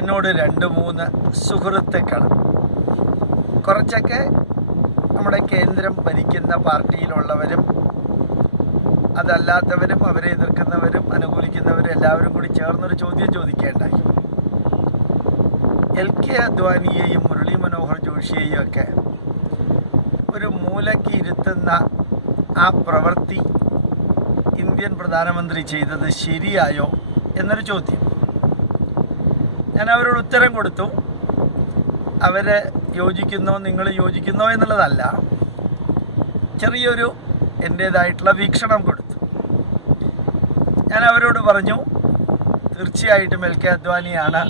എന്നോട് രണ്ട് മൂന്ന് സുഹൃത്തുക്കൾ കുറച്ചൊക്കെ നമ്മുടെ കേന്ദ്രം ഭരിക്കുന്ന പാർട്ടിയിലുള്ളവരും അതല്ലാത്തവരും അവരെ എതിർക്കുന്നവരും അനുകൂലിക്കുന്നവരും എല്ലാവരും കൂടി ചേർന്നൊരു ചോദ്യം ചോദിക്കേണ്ടായി. എൽ കെ അദ്വാനിയെയും മുരളി മനോഹർ ജോഷിയെയും ഒക്കെ ഒരു മൂലയ്ക്ക് ഇരുത്തുന്ന ആ പ്രവൃത്തി ഇന്ത്യൻ പ്രധാനമന്ത്രി ചെയ്തത് ശരിയായോ എന്നൊരു ചോദ്യം. ഞാൻ അവരോട് ഉത്തരം കൊടുത്തു. അവരെ യോജിക്കുന്നോ നിങ്ങൾ യോജിക്കുന്നോ എന്നുള്ളതല്ല ചെറിയൊരു എന്റേതായിട്ടുള്ള വീക്ഷണം കൊടുത്തു. ഞാൻ അവരോട് പറഞ്ഞു തീർച്ചയായിട്ടും എൽ കെ അദ്വാനിയാണ്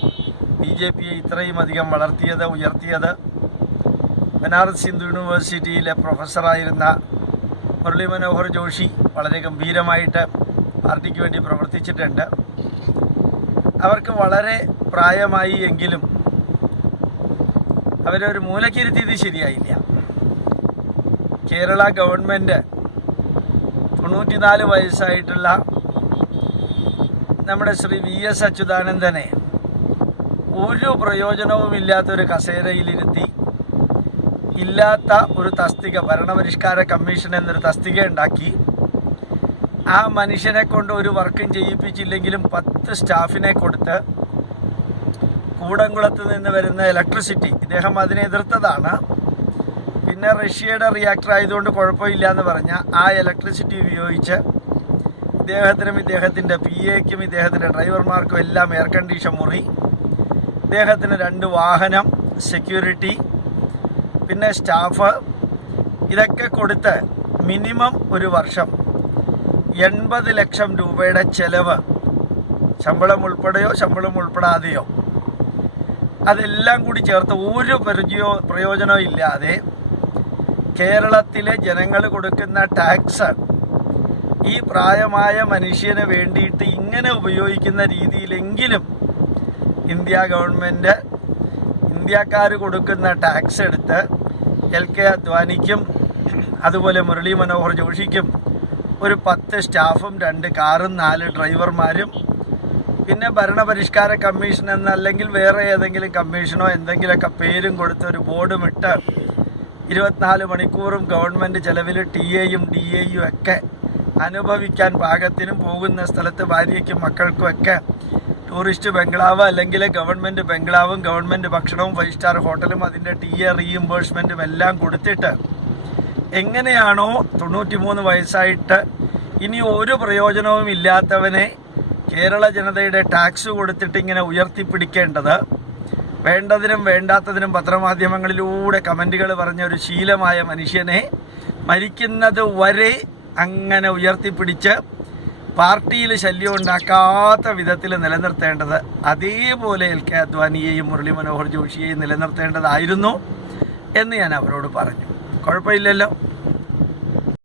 ബി ജെ പിയെ ഇത്രയും അധികം വളർത്തിയത് ഉയർത്തിയത്. ബനാറസ് ഹിന്ദു യൂണിവേഴ്സിറ്റിയിലെ പ്രൊഫസറായിരുന്ന മുരളി മനോഹർ ജോഷി വളരെ ഗംഭീരമായിട്ട് പാർട്ടിക്ക് വേണ്ടി പ്രവർത്തിച്ചിട്ടുണ്ട്. അവർക്ക് വളരെ പ്രായമായി എങ്കിലും അവരൊരു മൂലക്കിരുത്തിയത് ശരിയായില്ല. കേരള ഗവൺമെന്റ് തൊണ്ണൂറ്റിനാല് വയസ്സായിട്ടുള്ള നമ്മുടെ ശ്രീ വി എസ് അച്യുതാനന്ദനെ ഒരു പ്രയോജനവുമില്ലാത്തൊരു കസേരയിലിരുത്തി ഇല്ലാത്ത ഒരു തസ്തിക ഭരണപരിഷ്കാര കമ്മീഷൻ എന്നൊരു തസ്തിക ഉണ്ടാക്കി. ആ മനുഷ്യനെ കൊണ്ട് ഒരു വർക്കും ചെയ്യിപ്പിച്ചില്ലെങ്കിലും പത്ത് സ്റ്റാഫിനെ കൊടുത്ത് കൂടംകുളത്ത് നിന്ന് വരുന്ന ഇലക്ട്രിസിറ്റി ഇദ്ദേഹം അതിനെ എതിർത്തതാണ്. പിന്നെ റഷ്യയുടെ റിയാക്ടർ ആയതുകൊണ്ട് കുഴപ്പമില്ല എന്ന് പറഞ്ഞ ആ ഇലക്ട്രിസിറ്റി ഉപയോഗിച്ച് ഇദ്ദേഹത്തിനും ഇദ്ദേഹത്തിന്റെ പി എക്കും ഇദ്ദേഹത്തിന്റെ ഡ്രൈവർമാർക്കും എല്ലാം എയർ കണ്ടീഷൻ മുറി. ഇദ്ദേഹത്തിന് രണ്ട് വാഹനം സെക്യൂരിറ്റി പിന്നെ സ്റ്റാഫ് ഇതൊക്കെ കൊടുത്ത് മിനിമം ഒരു വർഷം എൺപത് ലക്ഷം രൂപയുടെ ചെലവ്. ശമ്പളം ഉൾപ്പെടെയോ ശമ്പളം ഉൾപ്പെടാതെയോ. അതെല്ലാം കൂടി ചേർത്ത് ഒരു പരിചയോ പ്രയോജനവും ഇല്ലാതെ കേരളത്തിലെ ജനങ്ങൾ കൊടുക്കുന്ന ടാക്സ് ഈ പ്രായമായ മനുഷ്യന് വേണ്ടിയിട്ട് ഇങ്ങനെ ഉപയോഗിക്കുന്ന രീതിയിലെങ്കിലും ഇന്ത്യ ഗവൺമെന്റ് ഇന്ത്യക്കാർ കൊടുക്കുന്ന ടാക്സ് എടുത്ത് എൽ കെ അദ്വാനിക്കും അതുപോലെ മുരളി മനോഹർ ജോഷിക്കും ഒരു പത്ത് സ്റ്റാഫും രണ്ട് കാറും നാല് ഡ്രൈവർമാരും പിന്നെ ഭരണപരിഷ്കാര കമ്മീഷൻ എന്നല്ലെങ്കിൽ വേറെ ഏതെങ്കിലും കമ്മീഷനോ എന്തെങ്കിലുമൊക്കെ പേരും കൊടുത്ത് ഒരു ബോർഡും ഇട്ട് ഇരുപത്തിനാല് മണിക്കൂറും ഗവൺമെന്റ് ചെലവിൽ ടി എയും ഡി എയും ഒക്കെ അനുഭവിക്കാൻ പാകത്തിനും പോകുന്ന സ്ഥലത്ത് ഭാര്യയ്ക്കും മക്കൾക്കും ഒക്കെ ടൂറിസ്റ്റ് ബംഗ്ലാവ് അല്ലെങ്കിൽ ഗവൺമെന്റ് ബംഗ്ലാവും ഗവൺമെന്റ് ഭക്ഷണവും ഫൈവ് സ്റ്റാർ ഹോട്ടലും അതിന്റെ ടി എ റീഇംബേഴ്സ്മെന്റും എല്ലാം കൊടുത്തിട്ട് എങ്ങനെയാണോ തൊണ്ണൂറ്റി മൂന്ന് വയസ്സായിട്ട് ഇനി ഒരു പ്രയോജനവും ഇല്ലാത്തവനെ കേരള ജനതയുടെ ടാക്സ് കൊടുത്തിട്ട് ഇങ്ങനെ ഉയർത്തിപ്പിടിക്കേണ്ടത് വേണ്ടതിനും വേണ്ടാത്തതിനും പത്രമാധ്യമങ്ങളിലൂടെ കമന്റുകൾ പറഞ്ഞ ഒരു ശീലമായ മനുഷ്യനെ മരിക്കുന്നത് വരെ അങ്ങനെ ഉയർത്തിപ്പിടിച്ച് പാർട്ടിയിൽ ശല്യം ഉണ്ടാക്കാത്ത വിധത്തിൽ നിലനിർത്തേണ്ടത് അതേപോലെ എൽ കെ അദ്വാനിയെയും മുരളി മനോഹർ ജോഷിയെയും നിലനിർത്തേണ്ടതായിരുന്നു എന്ന് ഞാൻ അവരോട് പറഞ്ഞു. കുഴപ്പമില്ലല്ലോ.